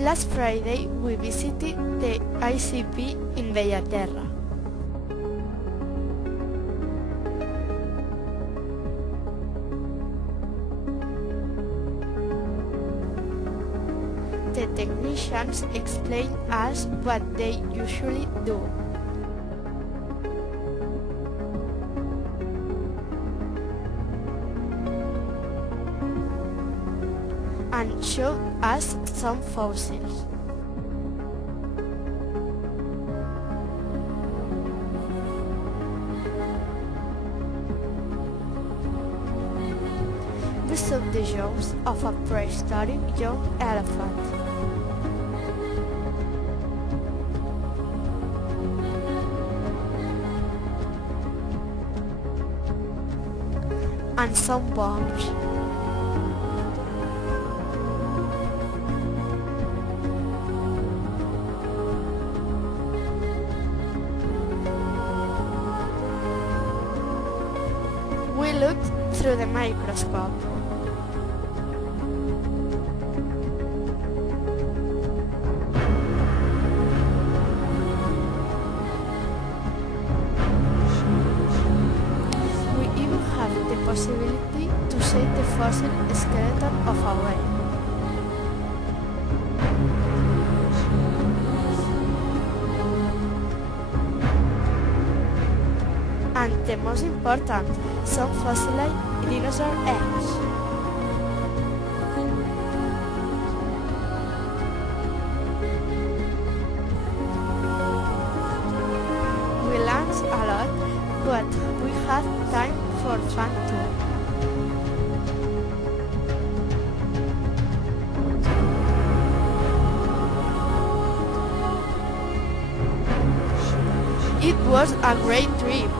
Last Friday we visited the ICP in Bellaterra. The technicians explain us what they usually do. And showed us some fossils. We saw the jaws of a prehistoric young elephant. And some bones. We looked through the microscope. We even have the possibility to see the fossil skeleton of a whale. And the most important, some fossilized dinosaur eggs. We learned a lot, but we had time for fun too. It was a great trip.